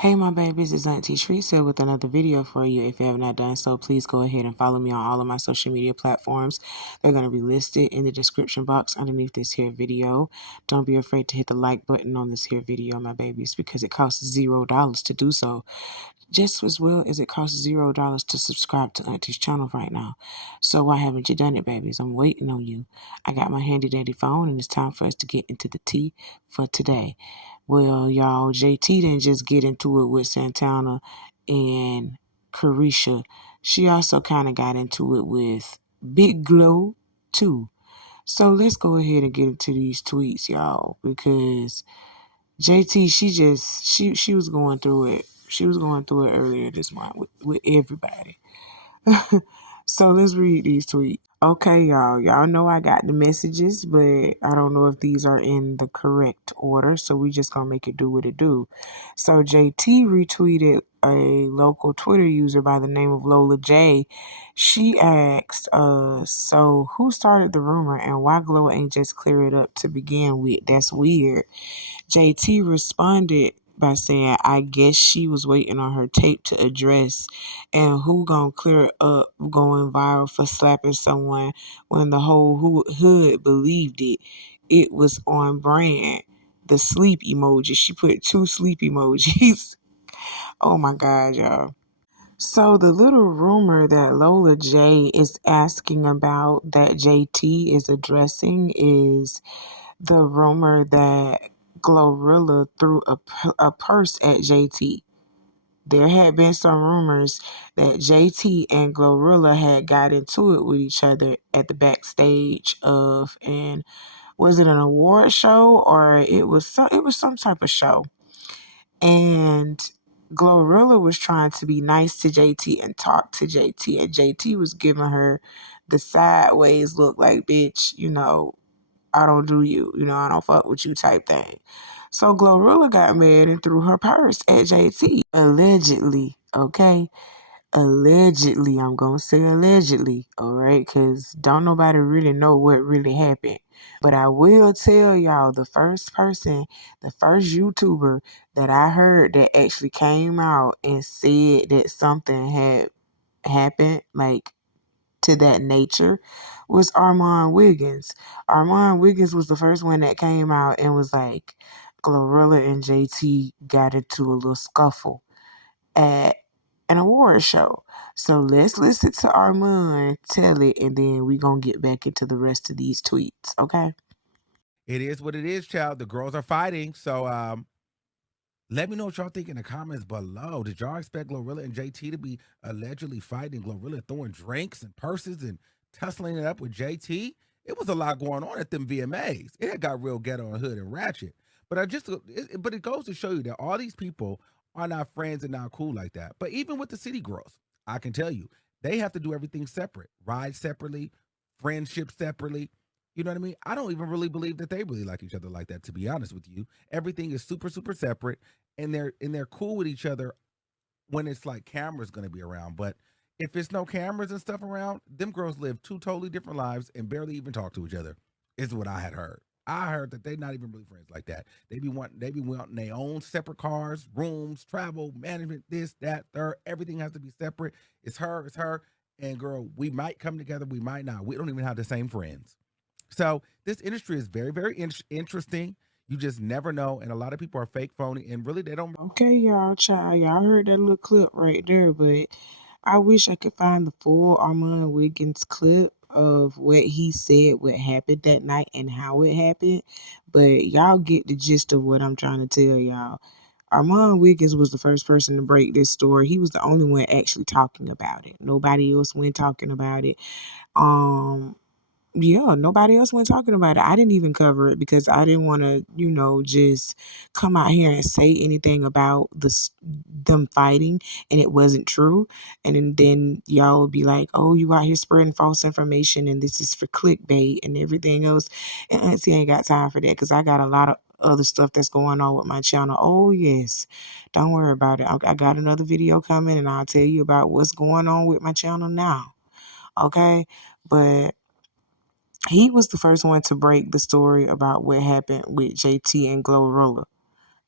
Hey my babies, it's Auntie Trice here with another video for you. If you have not done so, please go ahead and follow me on all of my social media platforms. They're going to be listed in the description box underneath this here video. Don't be afraid to hit the like button on this here video, my babies, because it costs $0 to do so. Just as well as it costs $0 to subscribe to Auntie's channel right now. So why haven't you done it, babies? I'm waiting on you. I got my handy dandy phone and it's time for us to get into the tea for today. Well, y'all, JT didn't just get into it with Santana and Carisha. She also kind of got into it with Big Glow, too. So let's go ahead and get into these tweets, y'all, because JT, she was going through it. She was going through it earlier this month with everybody. So let's read these tweets. Okay, y'all. Y'all know I got the messages, but I don't know if these are in the correct order. So we just gonna make it do what it do. So JT retweeted a local Twitter user by the name of Lola J. She asked, so who started the rumor and why Glow ain't just clear it up to begin with? That's weird. JT responded by saying, I guess she was waiting on her tape to address, and who gonna clear it up going viral for slapping someone when the whole hood believed it. It was on brand. The sleep emoji. She put 2 sleep emojis. Oh my God, y'all. So the little rumor that Lola J is asking about that JT is addressing is the rumor that Glorilla threw a purse at JT. There had been some rumors that JT and Glorilla had got into it with each other at the backstage of was it an award show or it was some type of show. And Glorilla was trying to be nice to JT and talk to JT, and JT was giving her the sideways look like, bitch, I don't do you, I don't fuck with you type thing. So Glorilla got mad and threw her purse at JT. Allegedly, okay? Allegedly, I'm going to say allegedly, all right? Because don't nobody really know what really happened. But I will tell y'all, the first YouTuber that I heard that actually came out and said that something had happened, like to that nature, was Armand Wiggins. Armand Wiggins was the first one that came out and was like, Glorilla and JT got into a little scuffle at an award show. So let's listen to Armand tell it, and then we gonna get back into the rest of these tweets, okay? It is what it is, child. The girls are fighting. So let me know what y'all think in the comments below. Did y'all expect Glorilla and JT to be allegedly fighting? Glorilla throwing drinks and purses and tussling it up with JT? It was a lot going on at them VMAs. It had got real ghetto and hood and ratchet. But but it goes to show you that all these people are not friends and not cool like that. But even with the city girls, I can tell you, they have to do everything separate. Ride separately, friendship separately. You know what I mean? I don't even really believe that they really like each other like that, to be honest with you. Everything is super, super separate, and they're cool with each other when it's like cameras gonna be around. But if it's no cameras and stuff around, them girls live two totally different lives and barely even talk to each other, is what I had heard. I heard that they're not even really friends like that. They be wanting their own separate cars, rooms, travel, management, this, that, third. Everything has to be separate. It's her, it's her. And girl, we might come together, we might not. We don't even have the same friends. So this industry is very, very interesting. You just never know, and a lot of people are fake, phony, and really they don't. Okay, y'all, child, y'all heard that little clip right there, but I wish I could find the full Armand Wiggins clip of what he said, what happened that night, and how it happened. But y'all get the gist of what I'm trying to tell y'all. Armand Wiggins was the first person to break this story. He was the only one actually talking about it. Nobody else went talking about it. Yeah, nobody else went talking about it. I didn't even cover it because I didn't want to, just come out here and say anything about them fighting, and it wasn't true. And then y'all would be like, "Oh, you out here spreading false information, and this is for clickbait and everything else." And Auntie ain't got time for that because I got a lot of other stuff that's going on with my channel. Oh yes, don't worry about it. I got another video coming, and I'll tell you about what's going on with my channel now. Okay, but he was the first one to break the story about what happened with JT and Glorilla.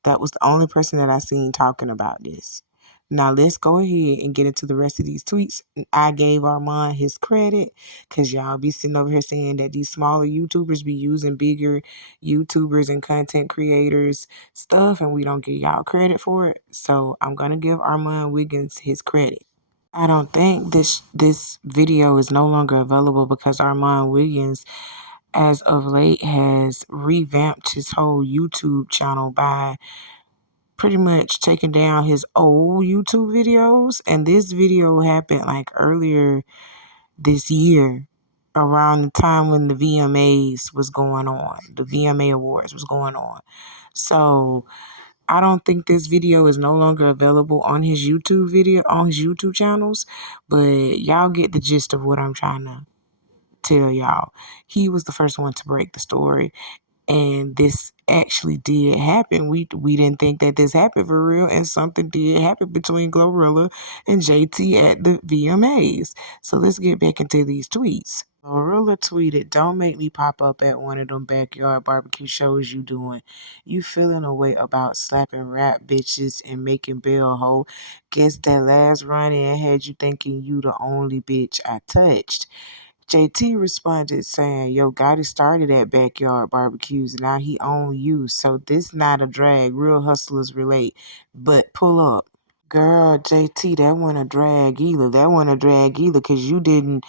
That was the only person that I seen talking about this. Now let's go ahead and get into the rest of these tweets. I gave Armand his credit because y'all be sitting over here saying that these smaller YouTubers be using bigger YouTubers and content creators stuff, and we don't give y'all credit for it. So I'm gonna give Armand Wiggins his credit. I don't think this video is no longer available because Armand Wiggins, as of late, has revamped his whole YouTube channel by pretty much taking down his old YouTube videos. And this video happened like earlier this year, around the time when the VMAs was going on, the VMA Awards was going on. So I don't think this video is no longer available on his YouTube channels, but y'all get the gist of what I'm trying to tell y'all. He was the first one to break the story, and this actually did happen. We didn't think that this happened for real, and something did happen between Glorilla and JT at the VMAs. So let's get back into these tweets. Glorilla tweeted, "Don't make me pop up at one of them backyard barbecue shows you doing. You feeling a way about slapping rap bitches and making Bell hoe. Guess that last run-in had you thinking you the only bitch I touched." JT responded saying, "Yo, Gotti started at backyard barbecues, now he own you, so this not a drag, real hustlers relate, but pull up." Girl, JT, that wasn't a drag either. That wasn't a drag either, because you didn't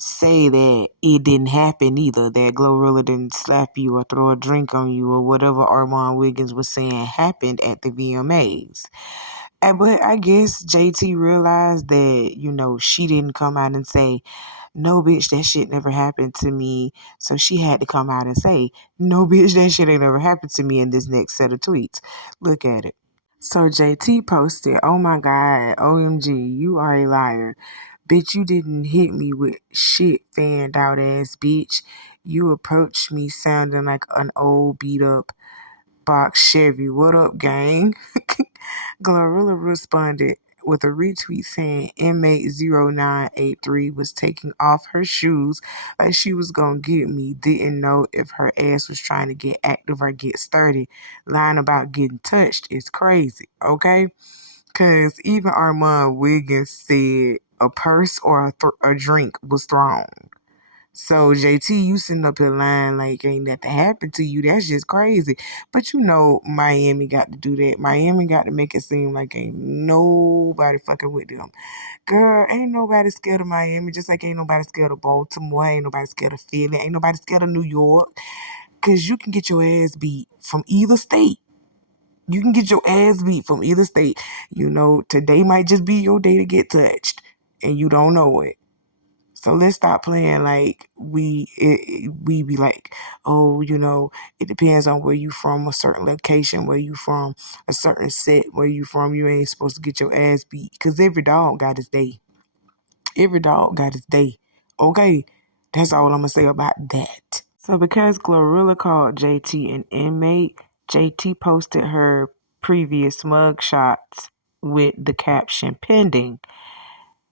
say that it didn't happen either, that Glorilla didn't slap you or throw a drink on you or whatever Armand Wiggins was saying happened at the VMAs. But I guess JT realized that, she didn't come out and say, "No, bitch, that shit never happened to me." So she had to come out and say, "No, bitch, that shit ain't never happened to me," in this next set of tweets. Look at it. So JT posted, "Oh my God, OMG, you are a liar. Bitch, you didn't hit me with shit, fanned out ass bitch. You approached me sounding like an old beat up box Chevy. What up, gang?" Glorilla responded with a retweet saying inmate 0983 was taking off her shoes like she was gonna get me. Didn't know if her ass was trying to get active or get sturdy. Lying about getting touched is crazy, okay? Because even Armand Wiggins said a purse or a drink was thrown. So JT, you sitting up here lying like ain't nothing happened to you. That's just crazy. But Miami got to do that. Miami got to make it seem like ain't nobody fucking with them. Girl, ain't nobody scared of Miami, just like ain't nobody scared of Baltimore, ain't nobody scared of Philly, ain't nobody scared of New York. Cause you can get your ass beat from either state. You can get your ass beat from either state. Today might just be your day to get touched. And you don't know it. So let's stop playing like we be like, oh, it depends on where you from, a certain location, where you from, a certain set, where you from. You ain't supposed to get your ass beat because every dog got his day. Every dog got his day. Okay, that's all I'm gonna say about that. So because Glorilla called JT an inmate, JT posted her previous mug shots with the caption pending.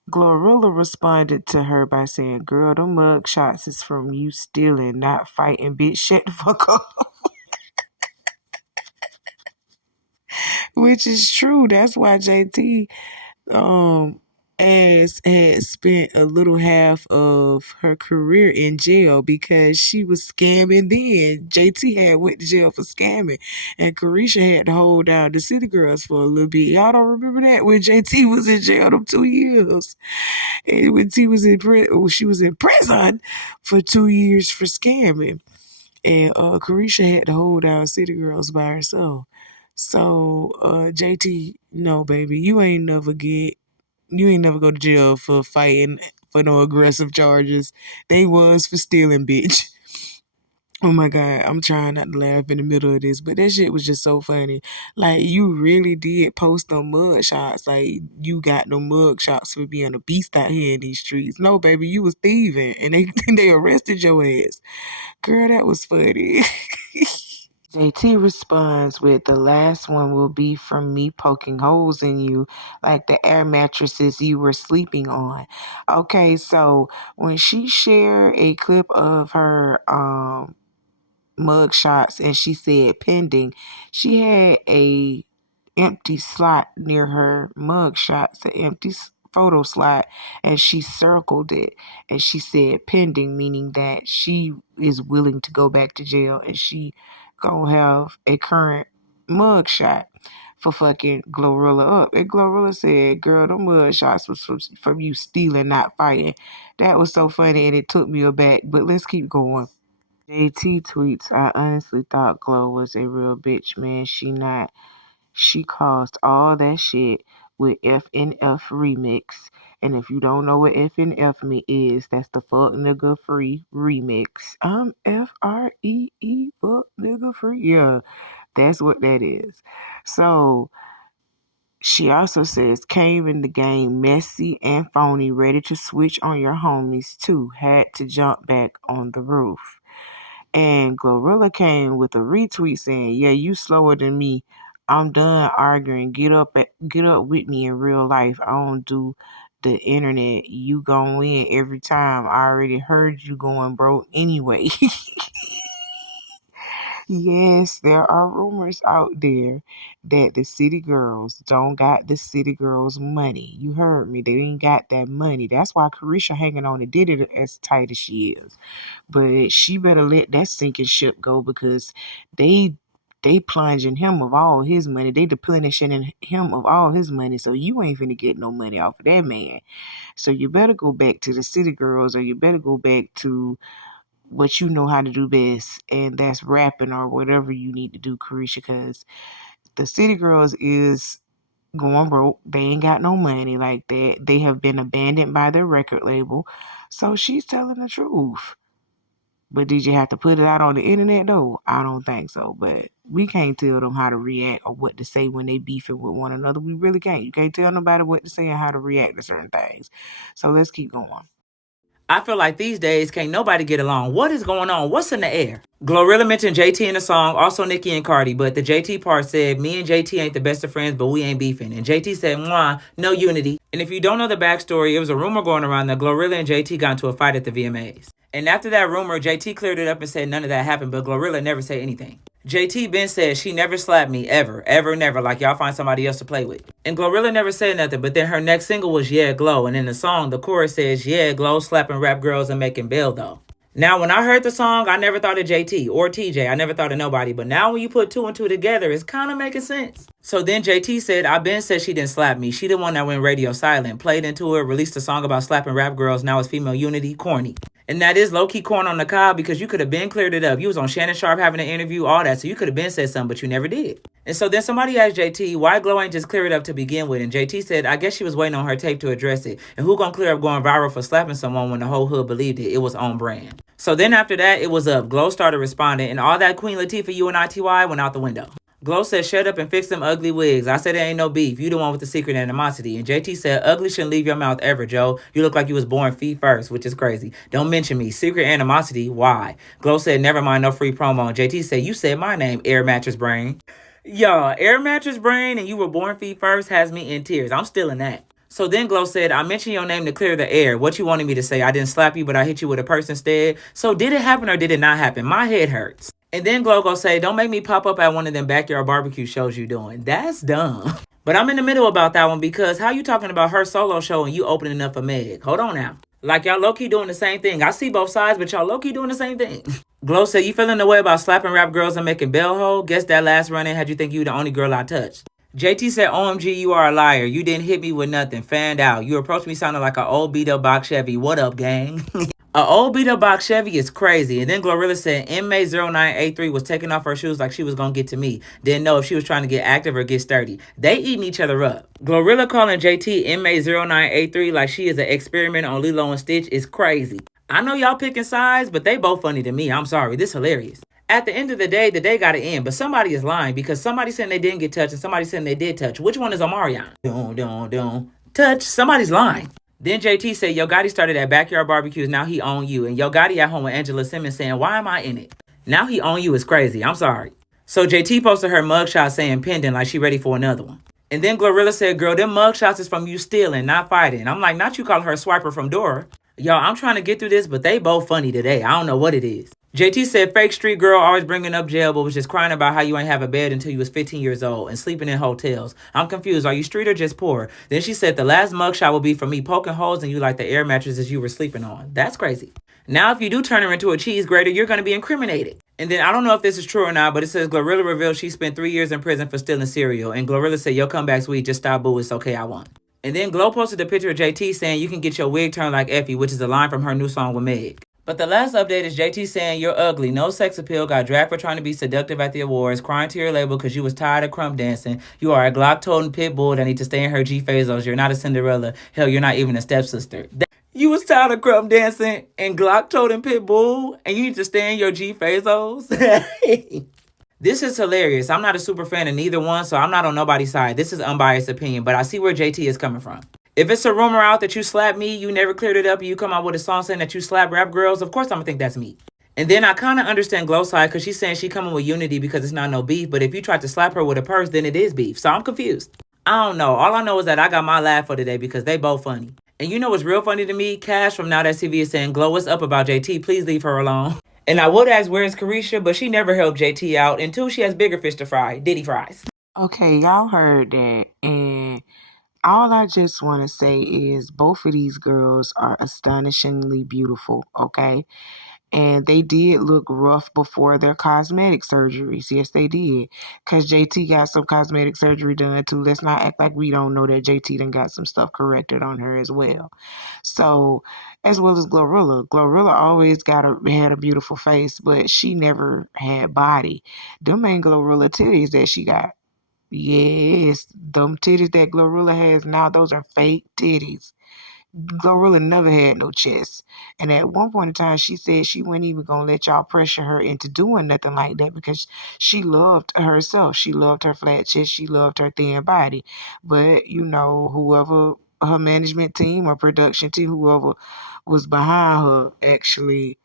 Glorilla responded to her by saying, "Girl, them mug shots is from you stealing, not fighting, bitch. Shut the fuck up." Which is true. That's why JT as had spent a little half of her career in jail because she was scamming then. JT had went to jail for scamming, and Carisha had to hold down the City Girls for a little bit. Y'all don't remember that when JT was in jail them 2 years? And when she was she was in prison for 2 years for scamming. And Carisha had to hold down City Girls by herself. So JT, no baby, you ain't never go to jail for fighting for no aggressive charges. They was for stealing, bitch. Oh my God, I'm trying not to laugh in the middle of this, but that shit was just so funny. Like, you really did post them mug shots. Like, you got no mug shots for being a beast out here in these streets. No, baby, you was thieving, and they they arrested your ass. Girl, that was funny. JT responds with, "The last one will be from me poking holes in you like the air mattresses you were sleeping on." Okay, so when she shared a clip of her mug shots, and she said pending. She had a empty slot near her mug shots, an empty photo slot, and she circled it, and she said pending, meaning that she is willing to go back to jail, and she gonna have a current mug shot for fucking Glorilla up. And Glorilla said, girl, them mug shots was from you stealing, not fighting. That was so funny, and it took me aback, but let's keep going. JT tweets, I honestly thought Glo was a real bitch, man. She not. She caused all that shit with FNF remix. And if you don't know what FNF me is, that's the fuck nigga free remix. I'm FREE, fuck nigga free. Yeah, that's what that is. So she also says, came in the game messy and phony, ready to switch on your homies too. Had to jump back on the roof. And Glorilla came with a retweet saying, yeah, you slower than me. I'm done arguing. Get up with me in real life. I don't do the internet. You gon' win every time. I already heard you going broke anyway. Yes, there are rumors out there that the city girls don't got the city girls money. You heard me. They ain't got that money. That's why Carisha hanging on and did it as tight as she is. But she better let that sinking ship go because they plunging him of all his money. They deplenishing him of all his money. So you ain't finna get no money off of that man. So you better go back to the city girls, or you better go back to what you know how to do best, and that's rapping or whatever you need to do, Carisha, because the city girls is going broke. They ain't got no money like that. They have been abandoned by their record label. So she's telling the truth. But did you have to put it out on the internet though? I don't think so. But we can't tell them how to react or what to say when they beefing with one another. We really can't. You can't tell nobody what to say and how to react to certain things. So let's keep going. I feel like these days can't nobody get along. What is going on? What's in the air? Glorilla mentioned JT in the song, also Nicki and Cardi, but the JT part said, me and JT ain't the best of friends, but we ain't beefing. And JT said, mwah, no unity. And if you don't know the backstory, it was a rumor going around that Glorilla and JT got into a fight at the VMAs. And after that rumor, JT cleared it up and said none of that happened, but Glorilla never said anything. JT Ben said she never slapped me, ever, ever, never, like y'all find somebody else to play with. And Glorilla never said nothing, but then her next single was Yeah Glow, and in the song, the chorus says, yeah, Glow slapping rap girls and making bail though. Now, when I heard the song, I never thought of JT or TJ. I never thought of nobody. But now when you put two and two together, it's kind of making sense. So then JT said, I been said she didn't slap me. She the one that went radio silent, played into it, released a song about slapping rap girls. Now it's female unity, corny. And that is low-key corn on the cob because you could have been cleared it up. You was on Shannon Sharp having an interview, all that. So you could have been said something, but you never did. And so then somebody asked JT, why Glow ain't just clear it up to begin with? And JT said, I guess she was waiting on her tape to address it. And who gonna clear up going viral for slapping someone when the whole hood believed it? It was on brand. So then after that, it was up. Glow started responding, and all that Queen Latifah, you and ITY went out the window. Glow said, shut up and fix them ugly wigs. I said it ain't no beef. You the one with the secret animosity. And JT said, ugly shouldn't leave your mouth ever, Joe. You look like you was born feet first, which is crazy. Don't mention me. Secret animosity? Why? Glow said, never mind, no free promo. And JT said, you said my name, Air Mattress Brain. Y'all, Air Mattress Brain and you were born feet first has me in tears. I'm still in that. So then Glow said, I mentioned your name to clear the air. What you wanted me to say? I didn't slap you, but I hit you with a purse instead. So did it happen or did it not happen? My head hurts. And then Glow go say, don't make me pop up at one of them backyard barbecue shows you doing. That's dumb. But I'm in the middle about that one because how you talking about her solo show and you opening up for Meg? Hold on now. Like y'all low-key doing the same thing. I see both sides, but y'all low-key doing the same thing. Glow said, you feeling the way about slapping rap girls and making bell hole? Guess that last run-in had you think you the only girl I touched. JT said, OMG, you are a liar. You didn't hit me with nothing. Fanned out. You approached me sounding like an old beat-up box Chevy. What up, gang? A old beat-up box Chevy is crazy. And then Glorilla said, inmate 0983 was taking off her shoes like she was going to get to me. Didn't know if she was trying to get active or get sturdy. They eating each other up. Glorilla calling JT inmate 0983 like she is an experiment on Lilo and Stitch is crazy. I know y'all picking sides, but they both funny to me. I'm sorry. This hilarious. At the end of the day got to end. But somebody is lying because somebody saying they didn't get touched and somebody saying they did touch. Which one is Omarion? Don't touch. Somebody's lying. Then JT said, Yo Gotti started at backyard barbecues. Now he own you. And Yo Gotti at home with Angela Simmons saying, why am I in it? Now he own you is crazy. I'm sorry. So JT posted her mugshot saying pending like she ready for another one. And then Glorilla said, girl, them mugshots is from you stealing, not fighting. I'm like, not you calling her a swiper from Dora. Y'all, I'm trying to get through this, but they both funny today. I don't know what it is. JT said, fake street girl always bringing up jail, but was just crying about how you ain't have a bed until you was 15 years old and sleeping in hotels. I'm confused. Are you street or just poor? Then she said, the last mugshot will be for me poking holes in you like the air mattresses you were sleeping on. That's crazy. Now, if you do turn her into a cheese grater, you're going to be incriminated. And then I don't know if this is true or not, but it says Glorilla revealed she spent 3 years in prison for stealing cereal. And Glorilla said, your comeback sweet, just stop boo, it's okay, I won. And then Glow posted a picture of JT saying you can get your wig turned like Effie, which is a line from her new song with Meg. But the last update is JT saying you're ugly, no sex appeal, got dragged for trying to be seductive at the awards, crying to your label because you was tired of crumb dancing. You are a Glock-toting pit bull that need to stay in her G-Fazos. You're not a Cinderella. Hell, you're not even a stepsister. You was tired of crumb dancing and Glock-toting pit bull, and you need to stay in your G-Fazos? This is hilarious. I'm not a super fan of neither one, so I'm not on nobody's side. This is unbiased opinion, but I see where JT is coming from. If it's a rumor out that you slapped me, you never cleared it up, and you come out with a song saying that you slap rap girls, of course I'm gonna think that's me. And then I kind of understand Glow's side because she's saying she coming with unity because it's not no beef, but if you tried to slap her with a purse, then it is beef. So I'm confused. I don't know. All I know is that I got my laugh for today because they both funny. And you know what's real funny to me? Cash from Now That's TV is saying, Glow, what's up about JT? Please leave her alone. And I would ask where's Carisha, but she never helped JT out. And two, she has bigger fish to fry. Diddy fries. Okay, y'all heard that. And all I just want to say is both of these girls are astonishingly beautiful, okay? And they did look rough before their cosmetic surgeries. Yes, they did. Because JT got some cosmetic surgery done too. Let's not act like we don't know that JT done got some stuff corrected on her as well. So, as well as Glorilla. Glorilla always had a beautiful face, but she never had body. Them ain't Glorilla titties that she got. Yes, them titties that Glorilla has now, those are fake titties. Glorilla never had no chest. And at one point in time, she said she wasn't even going to let y'all pressure her into doing nothing like that because she loved herself. She loved her flat chest. She loved her thin body. But, whoever her management team or production team, whoever was behind her, actually,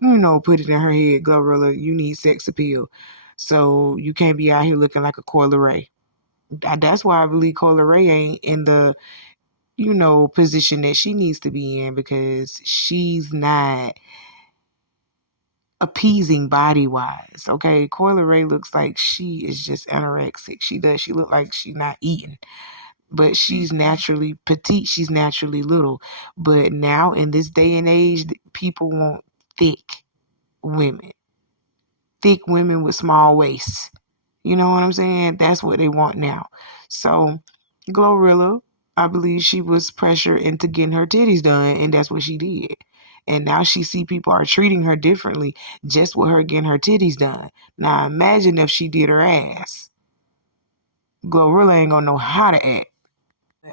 put it in her head, Glorilla, you need sex appeal. So you can't be out here looking like a Coyle Ray. That's why I believe Coyle Ray ain't in the position that she needs to be in because she's not appeasing body wise. Okay. Coyle Ray looks like she is just anorexic. She does. She look like she's not eating. But she's naturally petite. She's naturally little. But now in this day and age, people want thick women. Thick women with small waists. You know what I'm saying? That's what they want now. So Glorilla, I believe she was pressured into getting her titties done, and that's what she did. And now she see people are treating her differently just with her getting her titties done. Now imagine if she did her ass. Glorilla ain't gonna know how to act.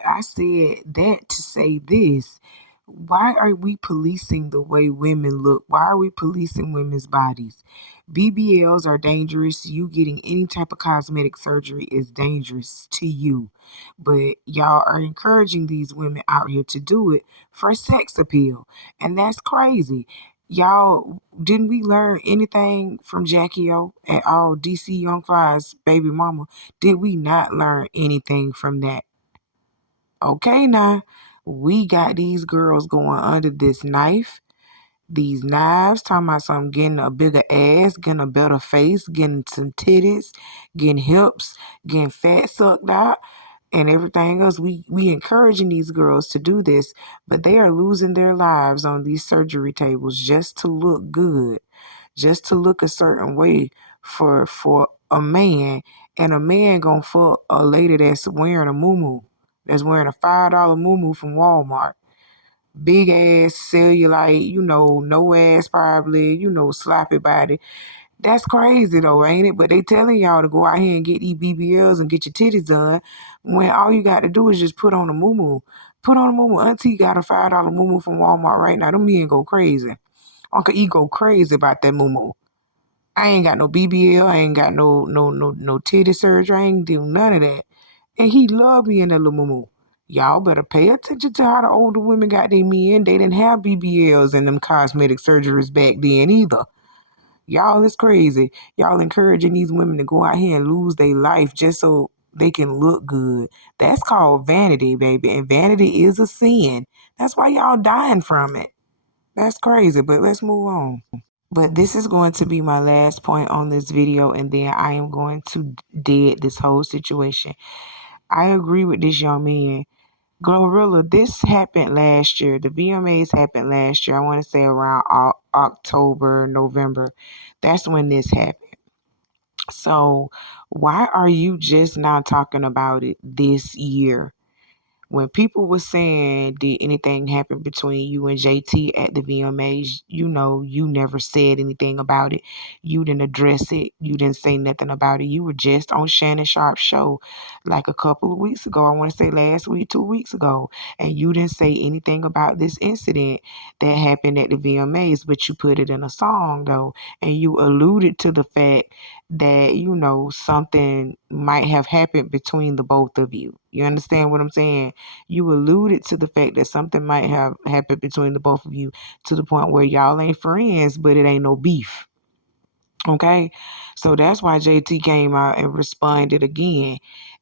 I said that to say this. Why are we policing the way women look? Why are we policing women's bodies? BBLs are dangerous. You getting any type of cosmetic surgery is dangerous to you. But y'all are encouraging these women out here to do it for sex appeal. And that's crazy. Y'all, didn't we learn anything from Jackie O at all? DC Young Fly's baby mama? Did we not learn anything from that? Okay, now we got these girls going under this knife, these knives, talking about some getting a bigger ass, getting a better face, getting some titties, getting hips, getting fat sucked out, and everything else. We encouraging these girls to do this, but they are losing their lives on these surgery tables just to look good, just to look a certain way for a man, and a man gonna fuck a lady that's wearing a muumuu, that's wearing a $5 muumuu from Walmart. Big ass, cellulite, no ass probably, sloppy body. That's crazy though, ain't it? But they telling y'all to go out here and get these BBLs and get your titties done when all you got to do is just put on a muumuu. Put on a muumuu. Auntie got a $5 muumuu from Walmart right now. Them men go crazy. Uncle E go crazy about that muumuu. I ain't got no BBL. I ain't got no titty surgery. I ain't do none of that. And he love being a little muumuu. Y'all better pay attention to how the older women got their men. They didn't have BBLs and them cosmetic surgeries back then either. Y'all is crazy. Y'all encouraging these women to go out here and lose their life just so they can look good. That's called vanity, baby. And vanity is a sin. That's why y'all dying from it. That's crazy, but let's move on. But this is going to be my last point on this video, and then I am going to dead this whole situation. I agree with this young man. Glorilla, this happened last year. The VMAs happened last year. I want to say around October, November. That's when this happened. So why are you just now talking about it this year? When people were saying, did anything happen between you and JT at the VMAs, you never said anything about it. You didn't address it. You didn't say nothing about it. You were just on Shannon Sharp's show like a couple of weeks ago. I want to say last week, 2 weeks ago. And you didn't say anything about this incident that happened at the VMAs, but you put it in a song though. And you alluded to the fact that, something might have happened between the both of you. You understand what I'm saying? You alluded to the fact that something might have happened between the both of you to the point where y'all ain't friends, but it ain't no beef. Okay? So that's why JT came out and responded again.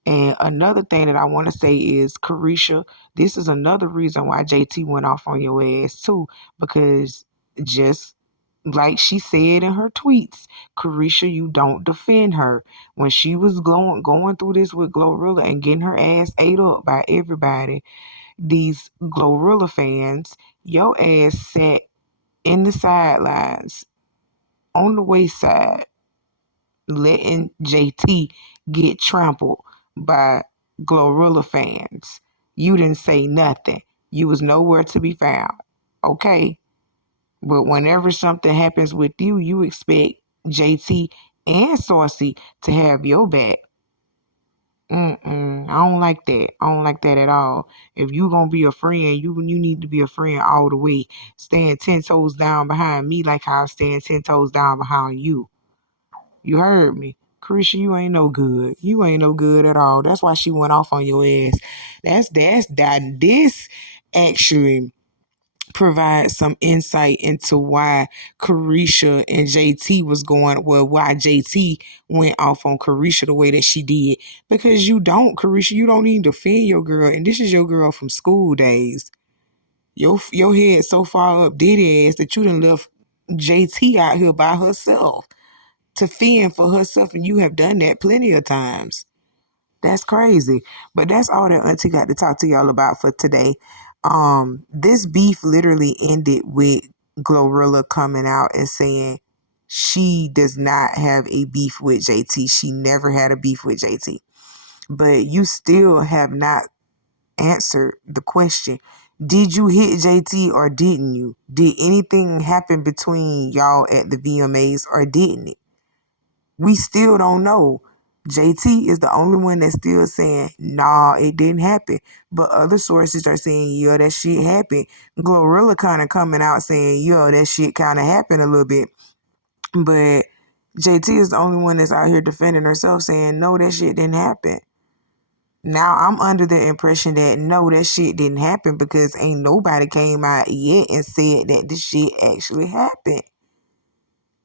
And another thing that I want to say is, Carisha, this is another reason why JT went off on your ass too, because just like she said in her tweets, Carisha, you don't defend her. When she was going through this with Glorilla and getting her ass ate up by everybody, these Glorilla fans, your ass sat in the sidelines on the wayside, letting JT get trampled by Glorilla fans. You didn't say nothing. You was nowhere to be found. Okay? But whenever something happens with you, you expect JT and Saucy to have your back. I don't like that. I don't like that at all. If you gonna be a friend, you need to be a friend all the way. Stand 10 toes down behind me like how I stand 10 toes down behind you. You heard me. Carisha, you ain't no good. You ain't no good at all. That's why she went off on your ass. This actually provides some insight into why Carisha and JT was why JT went off on Carisha the way that she did. Because Carisha, you don't even defend your girl, and this is your girl from school days. Your head so far up diddy ass that you done left JT out here by herself to fend for herself, and you have done that plenty of times. That's crazy. But that's all that Auntie got to talk to y'all about for today. This beef literally ended with Glorilla coming out and saying she does not have a beef with JT. She never had a beef with JT. But you still have not answered the question. Did you hit JT or didn't you? Did anything happen between y'all at the VMAs or didn't it? We still don't know. JT is the only one that's still saying, nah, it didn't happen. But other sources are saying, yeah, that shit happened. Glorilla kind of coming out saying, yeah, that shit kind of happened a little bit. But JT is the only one that's out here defending herself saying, no, that shit didn't happen. Now I'm under the impression that no, that shit didn't happen because ain't nobody came out yet and said that the shit actually happened.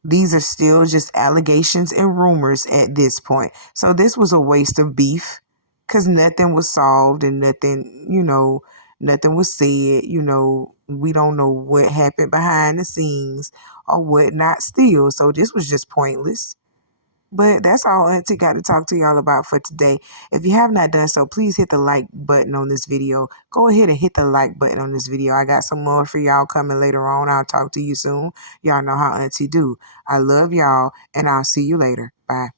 These are still just allegations and rumors at this point. So this was a waste of beef because nothing was solved and nothing was said. We don't know what happened behind the scenes or what not still. So this was just pointless. But that's all Auntie got to talk to y'all about for today. If you have not done so, please hit the like button on this video. Go ahead and hit the like button on this video. I got some more for y'all coming later on. I'll talk to you soon. Y'all know how Auntie do. I love y'all, and I'll see you later. Bye.